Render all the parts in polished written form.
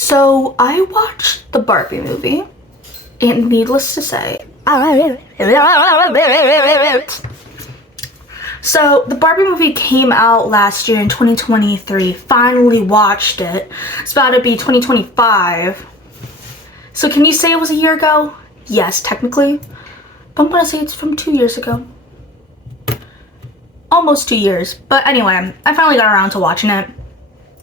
So I watched the Barbie movie, and needless to say, so the Barbie movie came out last year in 2023. Finally watched it. It's about to be 2025. So can you say it was a year ago? Yes, technically. But I'm gonna say it's from 2 years ago. Almost 2 years. But anyway, I finally got around to watching it.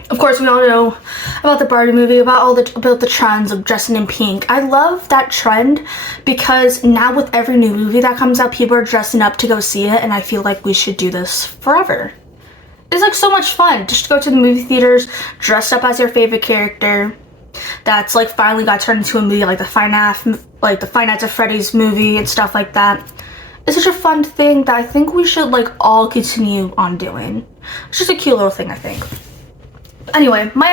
Of course, we all know about the Barbie movie, about the trends of dressing in pink. I love that trend because now with every new movie that comes out, people are dressing up to go see it, and I feel like we should do this forever. It's like so much fun just to go to the movie theaters, dressed up as your favorite character. That's like finally got turned into a movie, like the Five Nights at Freddy's movie and stuff like that. It's such a fun thing that I think we should like all continue on doing. It's just a cute little thing, I think. Anyway, my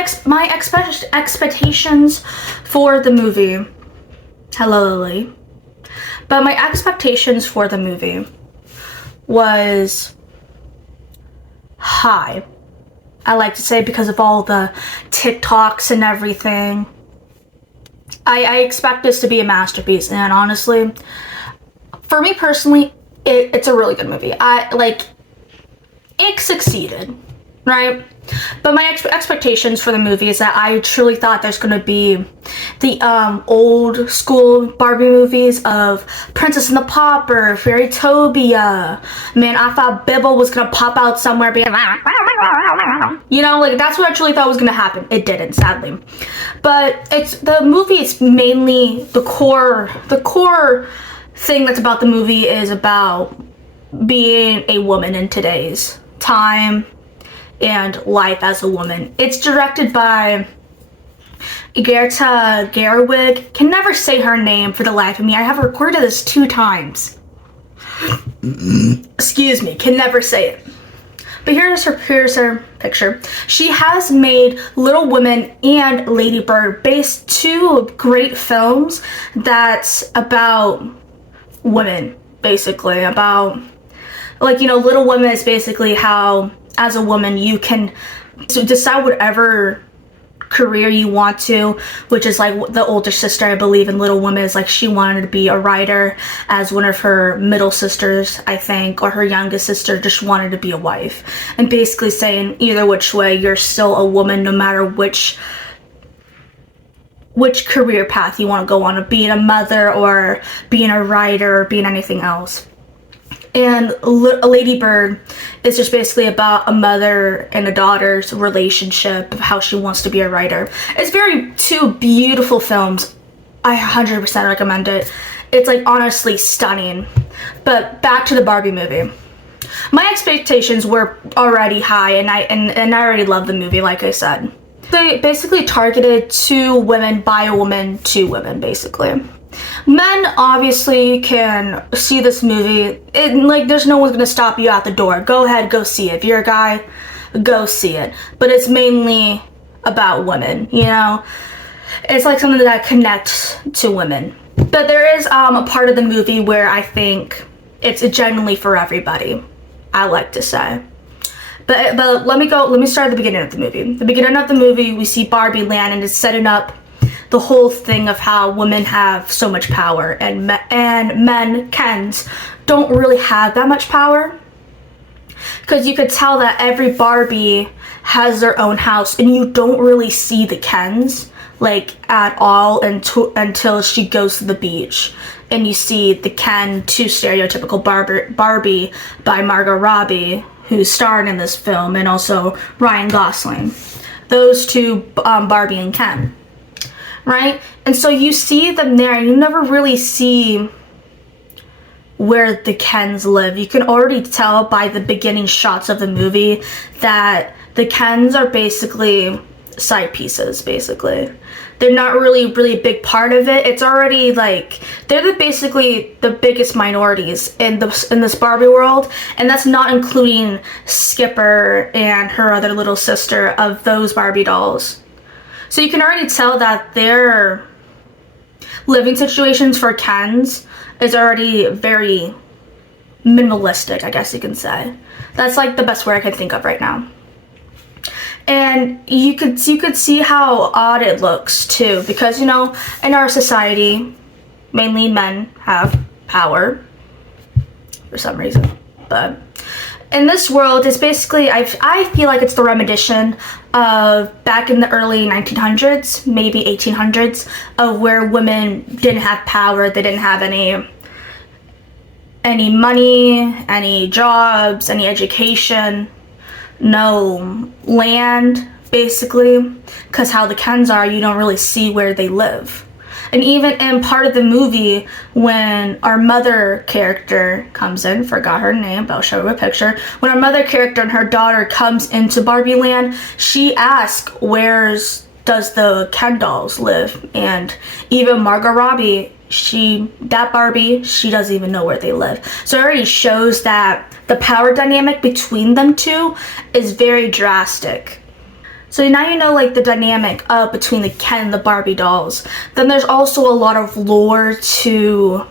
expectations for the movie. Hello, Lily. But my expectations for the movie was high. I like to say because of all the TikToks and everything. I expect this to be a masterpiece, and honestly, for me personally, it's a really good movie. It succeeded, right? But my expectations for the movie is that I truly thought there's going to be the old school Barbie movies of Princess and the Pauper, Fairytopia. Man, I thought Bibble was going to pop out somewhere being you know, like that's what I truly thought was going to happen. It didn't, sadly. But the movie is mainly the core thing that's about the movie is about being a woman in today's time and life as a woman. It's directed by Greta Gerwig. Can never say her name for the life of me. I have recorded this 2 times. Excuse me, can never say it. But here's her picture. She has made Little Women and Lady Bird, based 2 great films that's about women, basically. About, like, you know, Little Women is basically how as a woman you can decide whatever career you want to, which is like the older sister, I believe, in Little Women is like she wanted to be a writer, as one of her middle sisters, I think, or her youngest sister just wanted to be a wife. And basically saying either which way, you're still a woman no matter which career path you want to go on, being a mother or being a writer or being anything else. And Lady Bird is just basically about a mother and a daughter's relationship, of how she wants to be a writer. It's 2 beautiful films. I 100% recommend it. It's like honestly stunning. But back to the Barbie movie. My expectations were already high, and I already love the movie, like I said. They basically targeted 2 women by a woman, 2 women, basically. Men obviously can see this movie, like there's no one's gonna stop you at the door. Go ahead, go see it. If you're a guy, go see it. But it's mainly about women, you know? It's like something that connects to women. But there is a part of the movie where I think it's genuinely for everybody, I like to say. But let me start at the beginning of the movie. The beginning of the movie, we see Barbie land, and it's setting up the whole thing of how women have so much power, and men, Kens, don't really have that much power. Because you could tell that every Barbie has their own house, and you don't really see the Kens, like, at all until she goes to the beach. And you see the Ken, too stereotypical Barbie by Margot Robbie, who starred in this film, and also Ryan Gosling. Those 2, Barbie and Ken. Right? And so you see them there, and you never really see where the Kens live. You can already tell by the beginning shots of the movie that the Kens are basically side pieces, basically. They're not really a big part of it. It's already like, they're basically the biggest minorities in this Barbie world, and that's not including Skipper and her other little sister of those Barbie dolls. So you can already tell that their living situations for Kens is already very minimalistic, I guess you can say. That's like the best word I can think of right now. And you could see how odd it looks too, because you know, in our society, mainly men have power for some reason. But in this world, it's basically, I feel like it's the remediation of back in the early 1900s, maybe 1800s, of where women didn't have power. They didn't have any money, any jobs, any education, no land, basically, because how the Kens are, you don't really see where they live. And even in part of the movie, when our mother character comes in, forgot her name, but I'll show you a picture. When our mother character and her daughter comes into Barbie Land, she asks, does the Ken dolls live? And even Margot Robbie, that Barbie, she doesn't even know where they live. So it already shows that the power dynamic between them two is very drastic. So now you know like the dynamic between the Ken and the Barbie dolls. Then there's also a lot of lore to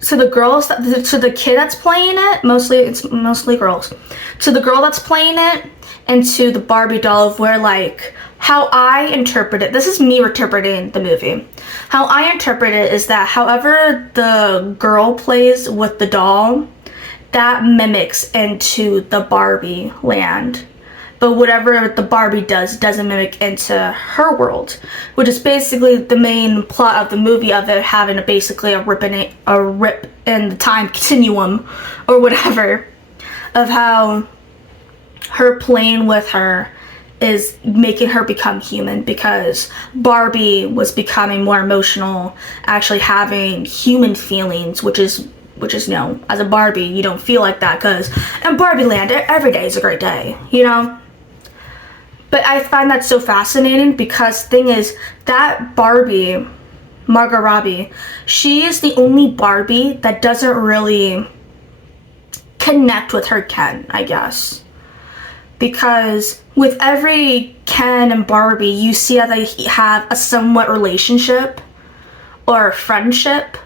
the girls, to the kid that's playing it. It's mostly girls. To the girl that's playing it, and to the Barbie doll, of where like how I interpret it. This is me interpreting the movie. How I interpret it is that however the girl plays with the doll, that mimics into the Barbie land. But whatever the Barbie does doesn't mimic into her world, which is basically the main plot of the movie, of it having basically a rip in the time continuum or whatever, of how her playing with her is making her become human, because Barbie was becoming more emotional, actually having human feelings, which is you know, as a Barbie, you don't feel like that, because in Barbie Land, every day is a great day, you know? But I find that so fascinating, because thing is, that Barbie, Margot Robbie, she is the only Barbie that doesn't really connect with her Ken, I guess. Because with every Ken and Barbie, you see how they have a somewhat relationship or friendship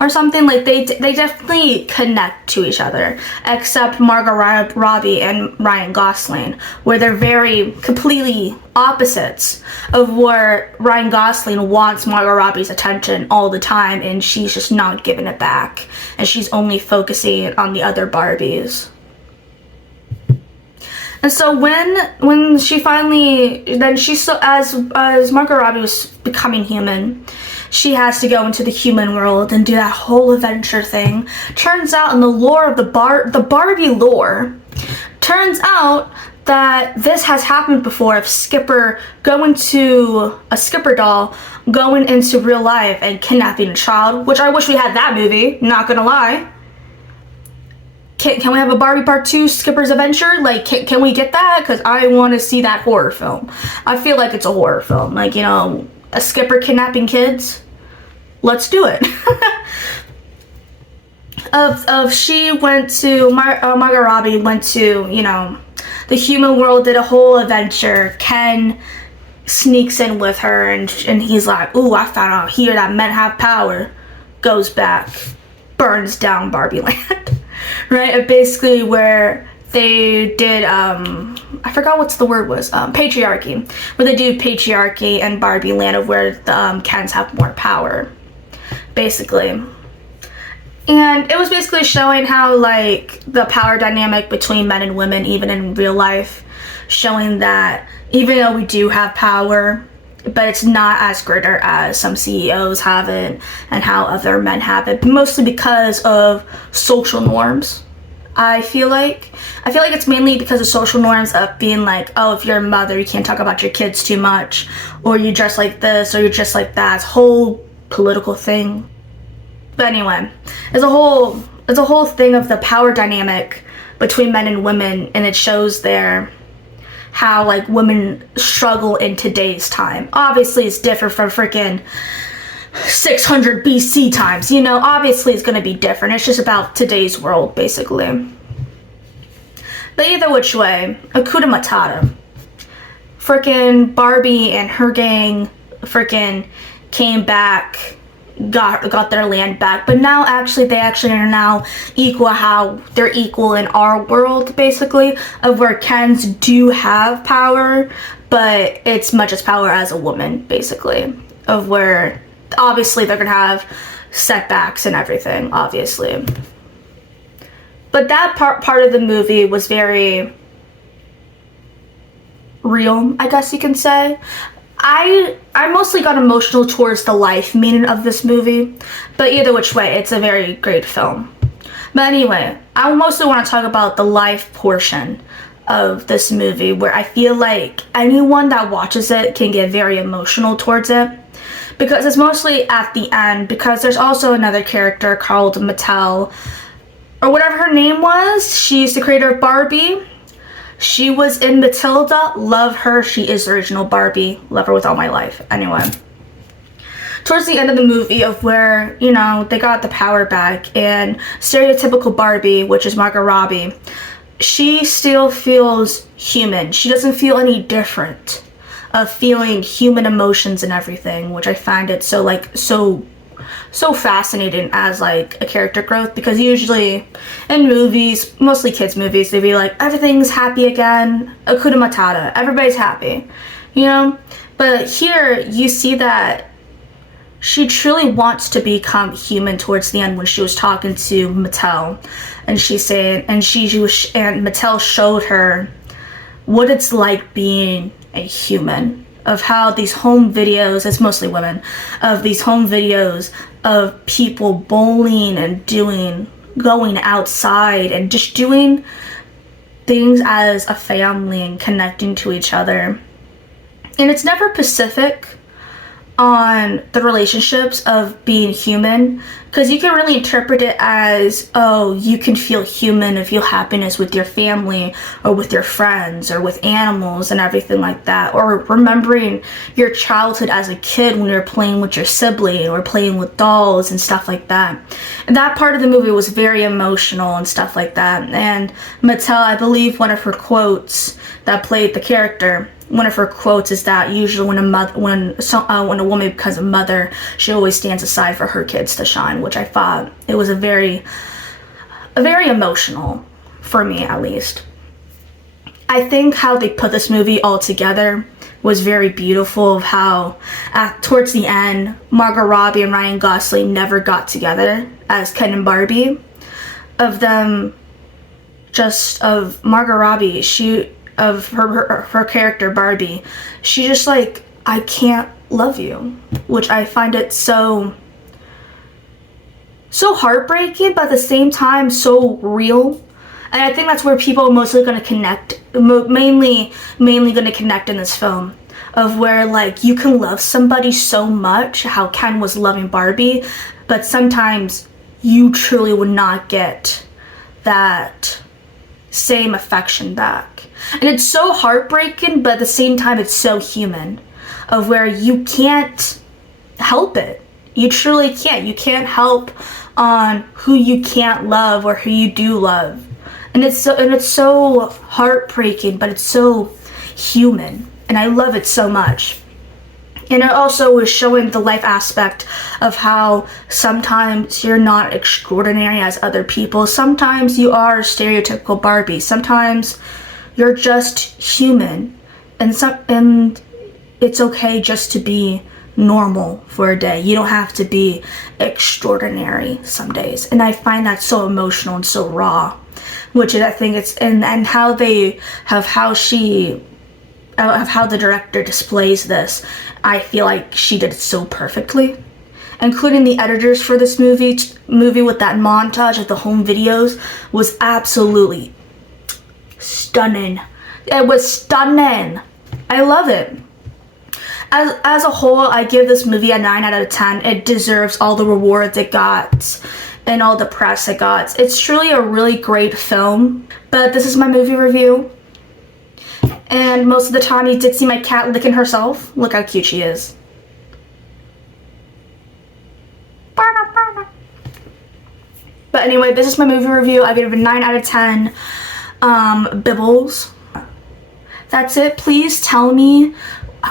or something. Like they definitely connect to each other, except Margot Robbie and Ryan Gosling, where they're very completely opposites, of where Ryan Gosling wants Margot Robbie's attention all the time and she's just not giving it back, and she's only focusing on the other Barbies. And so when she finally, then she's so, as Margot Robbie was becoming human, she has to go into the human world and do that whole adventure thing. Turns out in the lore of the Barbie lore, turns out that this has happened before, of Skipper going to a Skipper doll, going into real life and kidnapping a child, which I wish we had that movie, not gonna lie. Can we have a Barbie Part 2, Skipper's Adventure? Like, can we get that? Because I want to see that horror film. I feel like it's a horror film. Like, you know, a Skipper kidnapping kids. Let's do it. She went to, Margot Robbie went to, you know, the human world, did a whole adventure. Ken sneaks in with her, and he's like, ooh, I found out here that men have power. Goes back, burns down Barbie Land. Right, basically where they did, I forgot what the word was, patriarchy, where they do patriarchy and Barbie Land, of where the Kens have more power, basically. And it was basically showing how, like, the power dynamic between men and women, even in real life, showing that even though we do have power, but it's not as greater as some CEOs have it and how other men have it, mostly because of social norms. I feel like it's mainly because of social norms of being like, oh, if you're a mother, you can't talk about your kids too much, or you dress like this, or you're just like that. It's a whole political thing. But anyway, it's a whole thing of the power dynamic between men and women, and it shows there how, like, women struggle in today's time. Obviously, it's different from freaking 600 BC times, you know? Obviously, it's gonna be different. It's just about today's world, basically. But either which way, Hakuna Matata. Freaking Barbie and her gang freaking came back, got their land back. But now actually they actually are now equal, how they're equal in our world, basically, of where Kens do have power, but it's much as power as a woman, basically, of where obviously they're gonna have setbacks and everything, obviously. But that part of the movie was very real, I guess you can say. I mostly got emotional towards the life meaning of this movie, but either which way, it's a very great film. But anyway, I mostly want to talk about the life portion of this movie, where I feel like anyone that watches it can get very emotional towards it, because it's mostly at the end, because there's also another character called Mattel, or whatever her name was. She's the creator of Barbie. She was in Matilda. Love her. She is the original Barbie. Love her with all my life. Anyway, towards the end of the movie, of where, you know, they got the power back, and stereotypical Barbie, which is Margot Robbie, she still feels human. She doesn't feel any different of feeling human emotions and everything, which I find it so, like, so fascinating as, like, a character growth, because usually in movies, mostly kids movies, they'd be like, everything's happy again, Hakuna Matata, everybody's happy, you know? But here you see that she truly wants to become human towards the end, when she was talking to Mattel, and she's saying, and Mattel showed her what it's like being a human, of how these home videos, it's mostly women, of these home videos of people bowling and going outside and just doing things as a family and connecting to each other. And it's never specific on the relationships of being human, because you can really interpret it as, oh, you can feel human and feel happiness with your family or with your friends or with animals and everything like that, or remembering your childhood as a kid when you're playing with your sibling or playing with dolls and stuff like that. And that part of the movie was very emotional and stuff like that. And Mattel, I believe one of her quotes that played the character, one of her quotes is that usually when a woman becomes a mother, she always stands aside for her kids to shine, which I thought it was a very emotional, for me at least. I think how they put this movie all together was very beautiful, of how towards the end, Margot Robbie and Ryan Gosling never got together as Ken and Barbie. Of them, just of Margot Robbie, of her character Barbie, she just like, I can't love you, which I find it so heartbreaking, but at the same time so real. And I think that's where people are mostly going to connect, mainly going to connect in this film, of where, like, you can love somebody so much, how Ken was loving Barbie, but sometimes you truly would not get that same affection back. And it's so heartbreaking, but at the same time it's so human, of where you can't help it. You truly can't. You can't help on who you can't love or who you do love. And it's so heartbreaking, but it's so human, and I love it so much. And it also was showing the life aspect of how sometimes you're not extraordinary as other people. Sometimes you are stereotypical Barbie. Sometimes you're just human. And it's okay just to be normal for a day. You don't have to be extraordinary some days. And I find that so emotional and so raw, which I think it's, and how they have, how the director displays this, I feel like she did it so perfectly. Including the editors for this movie with that montage of the home videos was absolutely stunning. It was stunning. I love it. As a whole, I give this movie a 9 out of 10. It deserves all the rewards it got and all the press it got. It's truly a really great film, but this is my movie review. And most of the time you did see my cat licking herself. Look how cute she is. But anyway, this is my movie review. I give it a 9 out of 10 bibbles. That's it. Please tell me,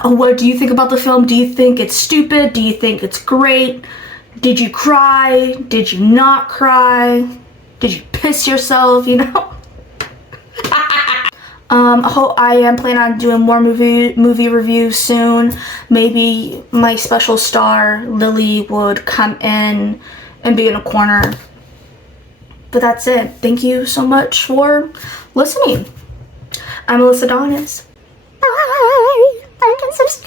what do you think about the film? Do you think it's stupid? Do you think it's great? Did you cry? Did you not cry? Did you piss yourself, you know? I am planning on doing more movie reviews soon. Maybe my special star, Lily, would come in and be in a corner. But that's it. Thank you so much for listening. I'm Alyssa Donis. Bye. Like and subscribe.